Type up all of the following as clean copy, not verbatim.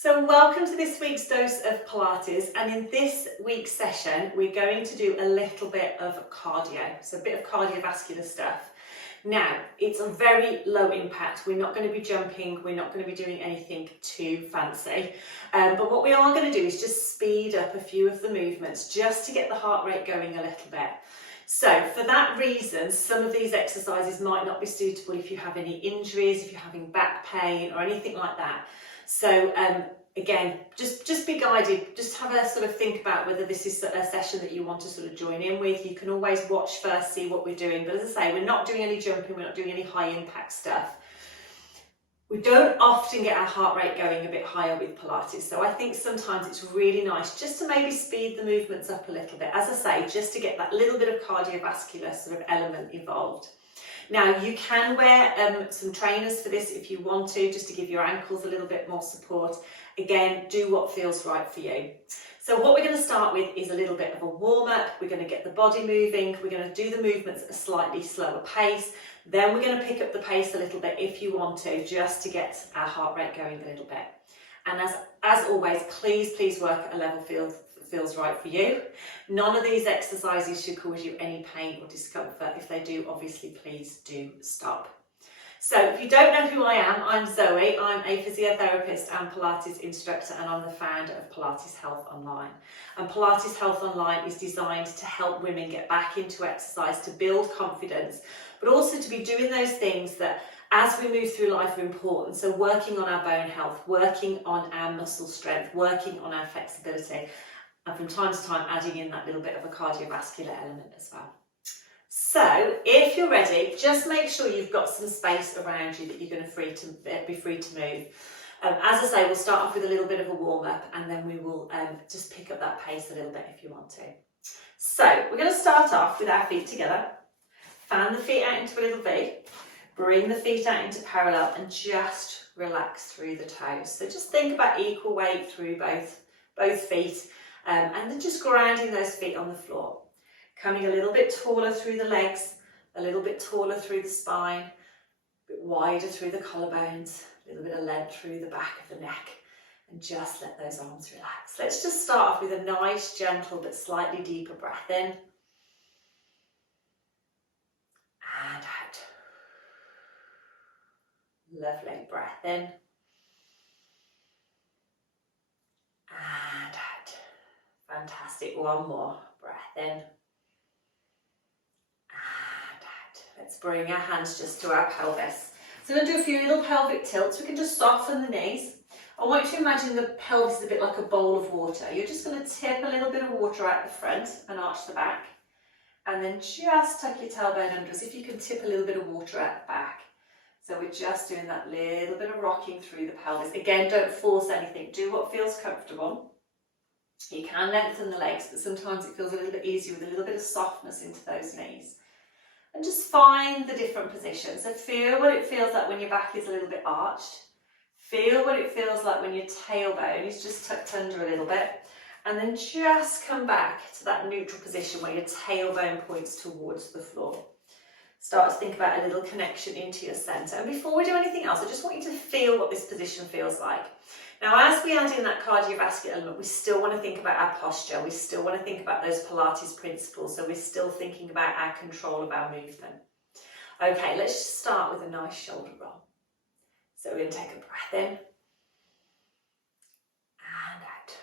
So welcome to this week's dose of Pilates, and in this week's session we're going to do a little bit of cardio, so a bit of cardiovascular stuff. Now, it's a very low impact. We're not going to be jumping, we're not going to be doing anything too fancy, but what we are going to do is just speed up a few of the movements just to get the heart rate going a little bit. So for that reason, some of these exercises might not be suitable if you have any injuries, if you're having back pain or anything like that. So again, just be guided, just have a sort of think about whether this is a session that you want to sort of join in with. You can always watch first, see what we're doing, but as I say, we're not doing any jumping, we're not doing any high impact stuff. We don't often get our heart rate going a bit higher with Pilates, so I think sometimes it's really nice just to maybe speed the movements up a little bit, as I say, just to get that little bit of cardiovascular sort of element involved. Now, you can wear some trainers for this if you want to, just to give your ankles a little bit more support. Again, do what feels right for you. So what we're going to start with is a little bit of a warm-up. We're going to get the body moving. We're going to do the movements at a slightly slower pace. Then we're going to pick up the pace a little bit if you want to, just to get our heart rate going a little bit. And as always, please work at a level feels right for you. None of these exercises should cause you any pain or discomfort. If they do, obviously, please do stop. So if you don't know who I am, I'm Zoe. I'm a physiotherapist and Pilates instructor, and I'm the founder of Pilates Health Online. And Pilates Health Online is designed to help women get back into exercise, to build confidence, but also to be doing those things that as we move through life are important. So working on our bone health, working on our muscle strength, working on our flexibility, and from time to time adding in that little bit of a cardiovascular element as well. So if you're ready, just make sure you've got some space around you that you're going to be free to move. As I say, we'll start off with a little bit of a warm-up, and then we will just pick up that pace a little bit if you want to. So we're going to start off with our feet together. Fan the feet out into a little V. Bring the feet out into parallel and just relax through the toes. So just think about equal weight through both feet, and then just grounding those feet on the floor. Coming a little bit taller through the legs, a little bit taller through the spine, a bit wider through the collarbones, a little bit of length through the back of the neck, and just let those arms relax. Let's just start off with a nice, gentle, but slightly deeper breath in. And out. Lovely. Breath in. And out. Fantastic. One more. Breath in. Let's bring our hands just to our pelvis. So I'm going to do a few little pelvic tilts. We can just soften the knees. I want you to imagine the pelvis is a bit like a bowl of water. You're just going to tip a little bit of water out the front and arch the back. And then just tuck your tailbone under as if you can tip a little bit of water out the back. So we're just doing that little bit of rocking through the pelvis. Again, don't force anything. Do what feels comfortable. You can lengthen the legs, but sometimes it feels a little bit easier with a little bit of softness into those knees. And just find the different positions. So feel what it feels like when your back is a little bit arched. Feel what it feels like when your tailbone is just tucked under a little bit. And then just come back to that neutral position where your tailbone points towards the floor. Start to think about a little connection into your centre. And before we do anything else, I just want you to feel what this position feels like. Now, as we add in that cardiovascular element, we still want to think about our posture. We still want to think about those Pilates principles. So we're still thinking about our control of our movement. Okay, let's just start with a nice shoulder roll. So we're going to take a breath in. And out.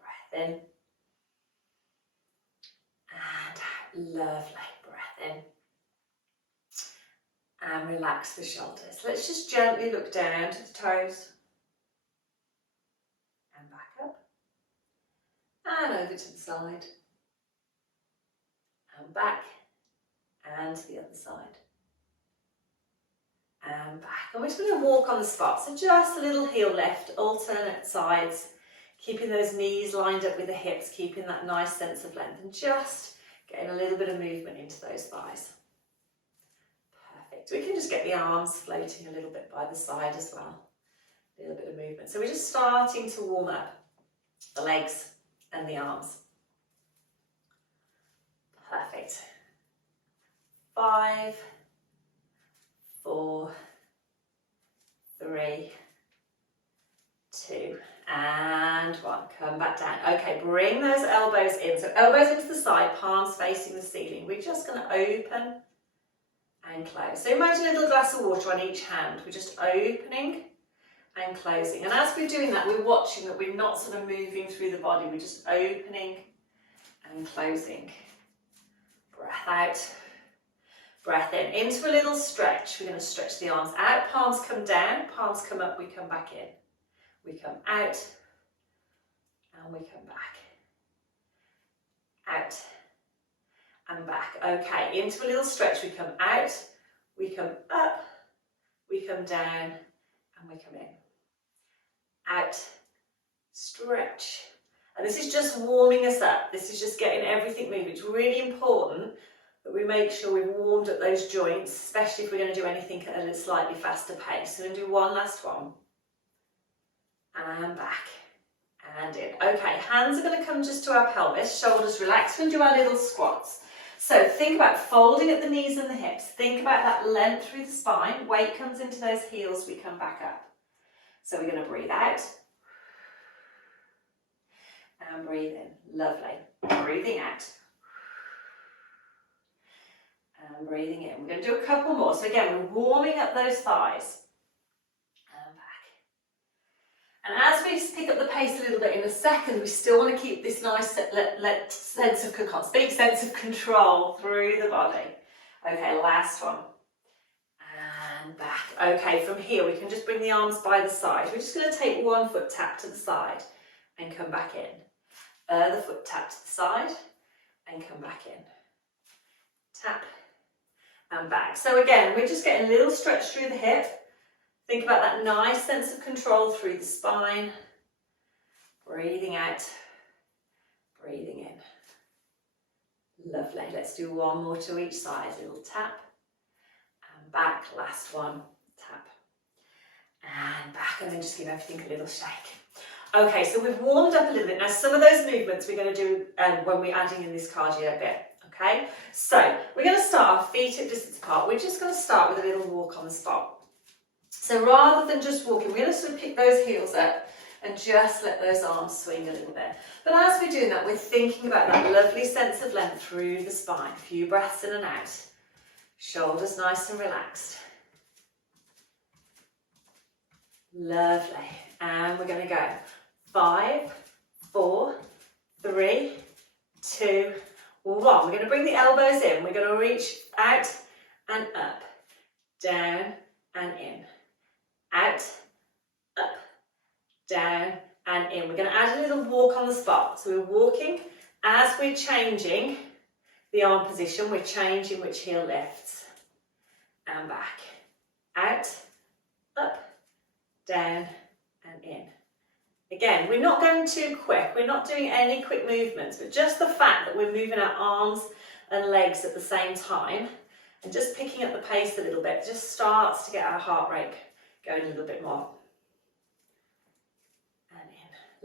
Breath in. And out. Lovely. Breath in. And relax the shoulders. Let's just gently look down to the toes. And back up. And over to the side. And back. And to the other side. And back. And we're just going to walk on the spot. So just a little heel lift, alternate sides. Keeping those knees lined up with the hips, keeping that nice sense of length. And just getting a little bit of movement into those thighs. So we can just get the arms floating a little bit by the side as well. A little bit of movement. So we're just starting to warm up the legs and the arms. Perfect. 5, 4, 3, come back down. Okay, bring those elbows in. So elbows into the side, palms facing the ceiling. We're just going to open and close. So imagine a little glass of water on each hand. We're just opening and closing. And as we're doing that, we're watching that we're not sort of moving through the body. We're just opening and closing. Breath out. Breath in. Into a little stretch. We're going to stretch the arms out. Palms come down. Palms come up. We come back in. We come out. And we come back. Out. And back. Okay, into a little stretch. We come out, we come up, we come down, and we come in. Out, stretch. And this is just warming us up. This is just getting everything moving. It's really important that we make sure we've warmed up those joints, especially if we're going to do anything at a slightly faster pace. So we're going to do one last one. And back. And in. Okay, hands are going to come just to our pelvis, shoulders relaxed. We're going to do our little squats. So think about folding at the knees and the hips. Think about that length through the spine. Weight comes into those heels, we come back up. So we're going to breathe out. And breathe in. Lovely. Breathing out. And breathing in. We're going to do a couple more. So again, we're warming up those thighs. And as we pick up the pace a little bit in a second, we still want to keep this nice sense of control through the body. Okay, last one. And back. Okay, from here we can just bring the arms by the side. We're just going to take one foot tap to the side and come back in. Other foot tap to the side and come back in. Tap and back. So again, we're just getting a little stretch through the hip. Think about that nice sense of control through the spine. Breathing out, breathing in. Lovely. Let's do one more to each side. A little tap and back. Last one. Tap and back. And then just give everything a little shake. Okay, so we've warmed up a little bit. Now some of those movements we're going to do when we're adding in this cardio bit. Okay, so we're going to start our feet at distance apart. We're just going to start with a little walk on the spot. So rather than just walking, we're going to sort of pick those heels up and just let those arms swing a little bit. But as we're doing that, we're thinking about that lovely sense of length through the spine. A few breaths in and out. Shoulders nice and relaxed. Lovely. And we're going to go 5, 4, 3, 2, 1. We're going to bring the elbows in. We're going to reach out and up, down and in. Out, up, down and in. We're going to add a little walk on the spot. So we're walking as we're changing the arm position. We're changing which heel lifts. And back. Out, up, down and in. Again, we're not going too quick. We're not doing any quick movements, but just the fact that we're moving our arms and legs at the same time and just picking up the pace a little bit just starts to get our heart rate going a little bit more. And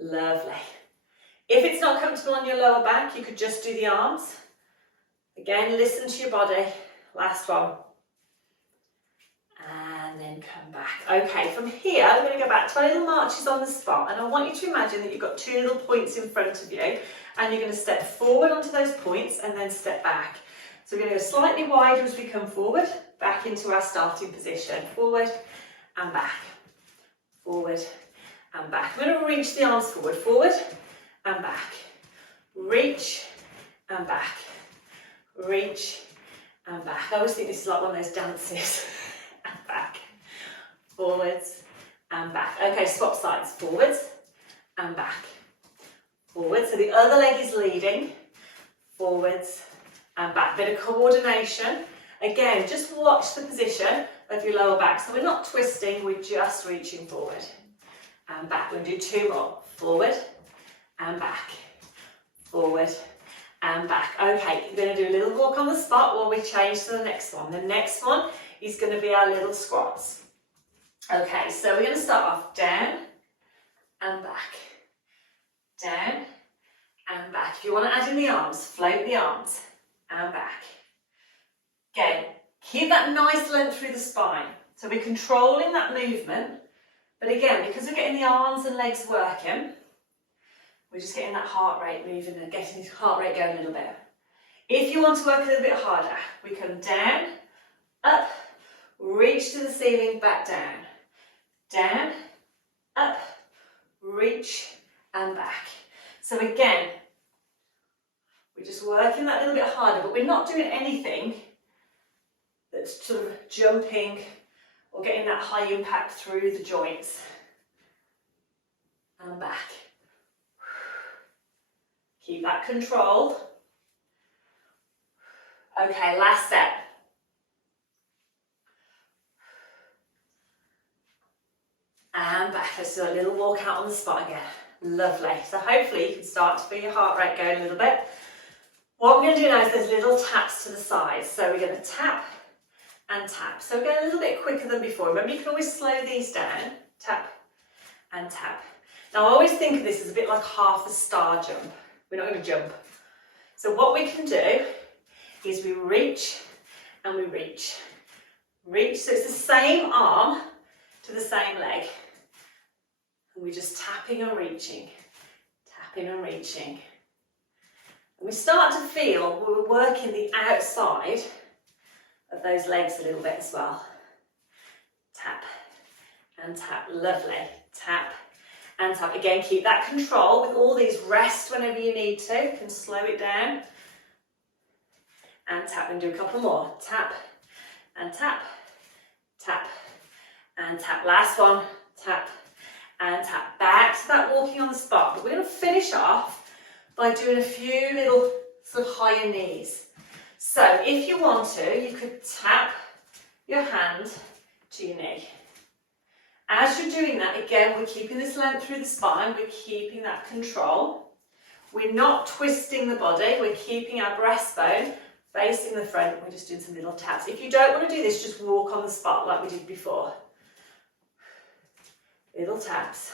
in. Lovely. If it's not comfortable on your lower back, you could just do the arms. Again, listen to your body. Last one. And then come back. Okay, from here, we're going to go back to our little marches on the spot. And I want you to imagine that you've got two little points in front of you. And you're going to step forward onto those points and then step back. So we're going to go slightly wider as we come forward, back into our starting position. Forward and back. Forward and back. I'm going to reach the arms forward and back. Reach and back. Reach and back. I always think this is like one of those dances. And back. Forwards and back. Okay, swap sides. Forwards and back. Forward. So the other leg is leading. Forwards and back. Bit of coordination. Again, just watch the position of your lower back. So we're not twisting, we're just reaching forward and back. We're going to do two more. Forward and back. Forward and back. Okay, you're going to do a little walk on the spot while we change to the next one. The next one is going to be our little squats. Okay, so we're going to start off down and back. Down and back. If you want to add in the arms, float the arms and back. Again, keep that nice length through the spine. So we're controlling that movement. But again, because we're getting the arms and legs working, We're just getting that heart rate moving and getting his heart rate going a little bit. If you want to work a little bit harder, we come down, up, reach to the ceiling, back down. Down, up, reach and back. So again, we're just working that little bit harder, but we're not doing anything that's sort of jumping or getting that high impact through the joints. And back. Keep that controlled. Okay, last set. And back. Let's do a little walk out on the spot again. Lovely. So hopefully you can start to feel your heart rate going a little bit. What we're going to do now is there's little taps to the sides. So we're going to tap and tap. So we're going a little bit quicker than before. Remember, you can always slow these down. Tap and tap. Now I always think of this as a bit like half a star jump. We're not going to jump. So what we can do is we reach and we reach. Reach, so it's the same arm to the same leg. And we're just tapping and reaching, tapping and reaching. And we start to feel we're working the outside of those legs a little bit as well. Tap and tap, lovely. Tap and tap. Again, keep that control with all these. Rest whenever you need to. You can slow it down. And tap and do a couple more. Tap and tap, tap and tap. Last one, tap and tap. Back to that walking on the spot. But we're going to finish off by doing a few little sort of higher knees. So if you want to, you could tap your hand to your knee. As you're doing that, again, we're keeping this length through the spine. We're keeping that control. We're not twisting the body. We're keeping our breastbone facing the front. We're just doing some little taps. If you don't want to do this, just walk on the spot like we did before. Little taps.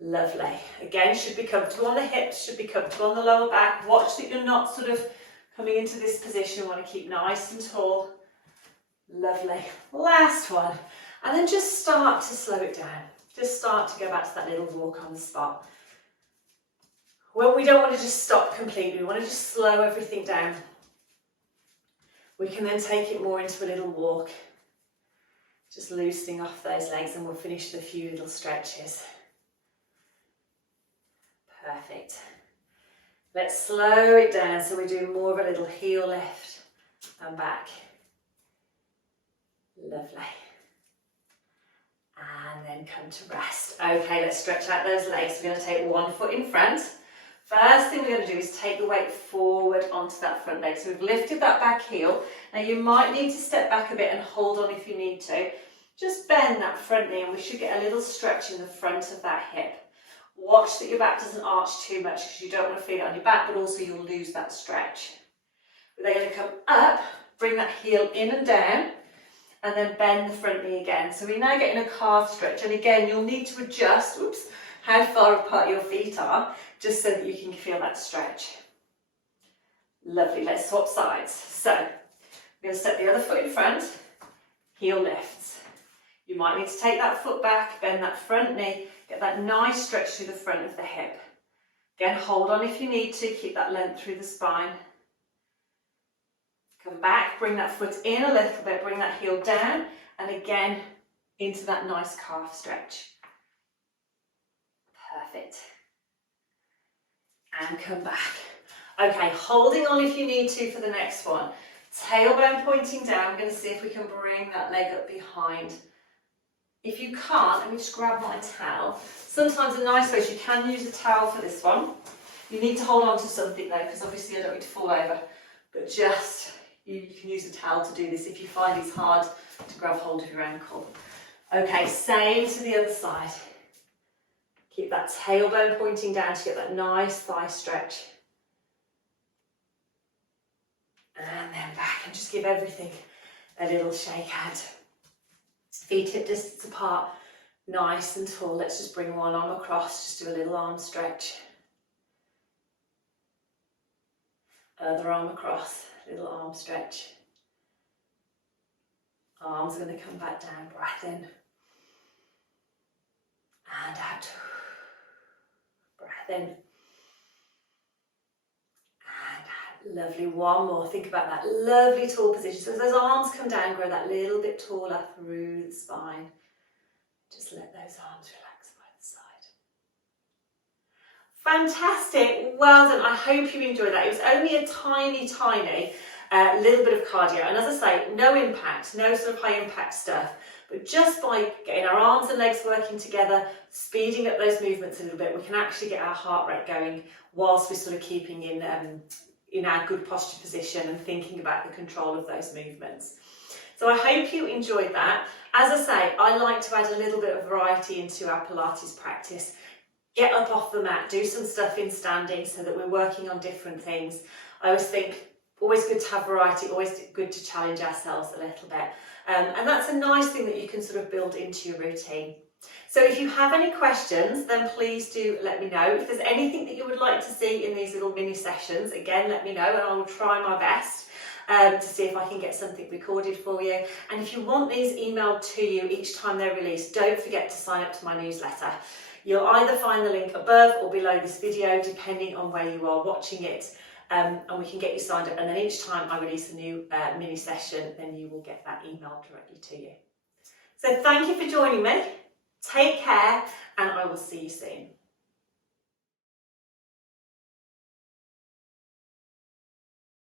Lovely. Again, should be comfortable on the hips, should be comfortable on the lower back. Watch that you're not sort of coming into this position. You want to keep nice and tall. Lovely. Last one. And then just start to slow it down. Just start to go back to that little walk on the spot. Well, we don't want to just stop completely. We want to just slow everything down. We can then take it more into a little walk. Just loosening off those legs, and we'll finish with a few little stretches. Perfect. Let's slow it down so we do more of a little heel lift and back. Lovely. And then come to rest. Okay, let's stretch out those legs. We're going to take one foot in front. First thing we're going to do is take the weight forward onto that front leg. So we've lifted that back heel. Now you might need to step back a bit and hold on if you need to. Just bend that front knee and we should get a little stretch in the front of that hip. Watch that your back doesn't arch too much because you don't want to feel it on your back, but also you'll lose that stretch. We're then going to come up, bring that heel in and down, and then bend the front knee again. So we're now getting a calf stretch, and again you'll need to adjust, how far apart your feet are, just so that you can feel that stretch. Lovely, let's swap sides. So, we're going to step the other foot in front, heel lifts. You might need to take that foot back, bend that front knee, get that nice stretch through the front of the hip. Again, hold on if you need to, keep that length through the spine. Come back, bring that foot in a little bit, bring that heel down, and again, into that nice calf stretch. Perfect. And come back. Okay, holding on if you need to for the next one. Tailbone pointing down. We're going to see if we can bring that leg up behind. If you can't, let me just grab my towel. Sometimes a nice way is you can use a towel for this one. You need to hold on to something though, because obviously I don't need to fall over. But just, you can use a towel to do this if you find it's hard to grab hold of your ankle. Okay, same to the other side. Keep that tailbone pointing down to get that nice thigh stretch. And then back, and just give everything a little shake out. Feet hip distance apart, nice and tall. Let's just bring one arm across, just do a little arm stretch. Other arm across, little arm stretch. Arms are going to come back down, breath in. And out. Breath breath in. And lovely, one more. Think about that lovely tall position. So as those arms come down, grow that little bit taller through the spine. Just let those arms relax by the side. Fantastic, well done. I hope you enjoyed that. It was only a tiny little bit of cardio. And as I say, no impact, no sort of high impact stuff. But just by getting our arms and legs working together, speeding up those movements a little bit, we can actually get our heart rate going whilst we're sort of keeping in our good posture position and thinking about the control of those movements. So I hope you enjoyed that. As I say, I like to add a little bit of variety into our Pilates practice. Get up off the mat, do some stuff in standing so that we're working on different things. I always think, always good to have variety, always good to challenge ourselves a little bit. And that's a nice thing that you can sort of build into your routine. So if you have any questions, then please do let me know. If there's anything that you would like to see in these little mini sessions, again, let me know and I will try my best to see if I can get something recorded for you. And if you want these emailed to you each time they're released, don't forget to sign up to my newsletter. You'll either find the link above or below this video, depending on where you are watching it. And we can get you signed up, and then each time I release a new mini session, then you will get that email directly to you. So thank you for joining me, take care, and I will see you soon.